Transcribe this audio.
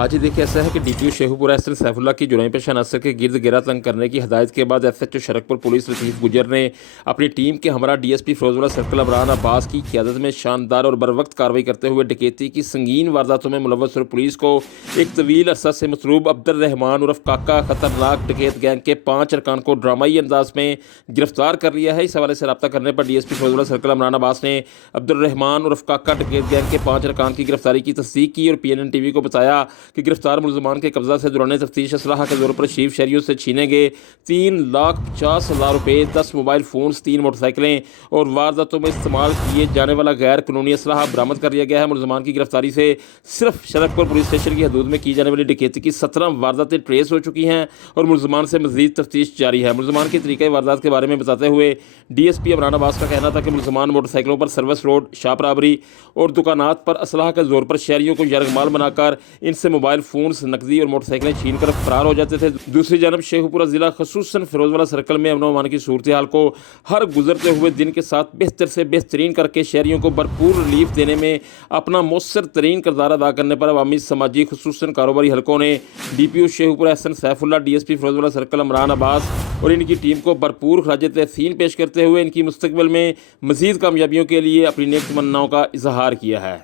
آج ہی دیکھیں ایسا ہے کہ ڈی پی او شیخوپورہ ایس این سیف اللہ کی جرائم پیشہ عناصر کے گرد گھیرا تنگ کرنے کی ہدایت کے بعد S H O Sharakpur police Latif Gujjar نے اپنی ٹیم کے ہمراہ D S P Feroz Allah circle Imran Abbas کی قیادت میں شاندار اور بروقت کارروائی کرتے ہوئے ڈکیتی کی سنگین وارداتوں میں ملوث اور پولیس کو ایک طویل عرصہ سے مطلوب عبد الرحمان عرف کاکا خطرناک ڈکیت گینگ کے 5 ارکان کو ڈرامائی انداز میں گرفتار کر لیا ہے۔ اس حوالے سے رابطہ کرنے پر D S P Feroz Allah circle Imran عباس نے عبد الرحمان عرف کاکا ڈکیت گینگ کے 5 ارکان کی گرفتاری کی تصدیق کی اور پی این این ٹی وی کو بتایا کہ گرفتار ملزمان کے قبضہ سے دوران تفتیش اسلحہ کے زور پر شریف شہریوں سے چھینے گئے 3,50,000 روپے، 10 موبائل فونز، 3 موٹر سائیکلیں اور وارداتوں میں استعمال کیے جانے والا غیر قانونی اسلحہ برآمد کر لیا گیا ہے۔ ملزمان کی گرفتاری سے صرف شرکپور پولیس اسٹیشن کی حدود میں کی جانے والی ڈکیتی کی 17 وارداتیں ٹریس ہو چکی ہیں اور ملزمان سے مزید تفتیش جاری ہے۔ ملزمان کے طریقۂ واردات کے بارے میں بتاتے ہوئے ڈی ایس پی عمران عباس کا کہنا تھا کہ ملزمان موٹر سائیکلوں پر سروس روڈ، شاپ رابری اور دکانات پر اسلحہ کے زور پر شہریوں کو یرغمال بنا کر ان سے موبائل فونز، نقدی اور موٹر سائیکلیں چھین کر فرار ہو جاتے تھے۔ دوسری جانب شیخوپورہ ضلع خصوصاً فیروز والا سرکل میں امن و امان کی صورتحال کو ہر گزرتے ہوئے دن کے ساتھ بہتر سے بہترین کر کے شہریوں کو بھرپور ریلیف دینے میں اپنا مؤثر ترین کردار ادا کرنے پر عوامی سماجی خصوصاً کاروباری حلقوں نے ڈی پی او Sheikhupura S N Saif Ullah, D S P Feroz والا سرکل عمران عباس اور ان کی ٹیم کو بھرپور خراج تحسین پیش کرتے ہوئے ان کی مستقبل میں مزید کامیابیوں کے لیے اپنی نیک تمناؤں کا اظہار کیا ہے۔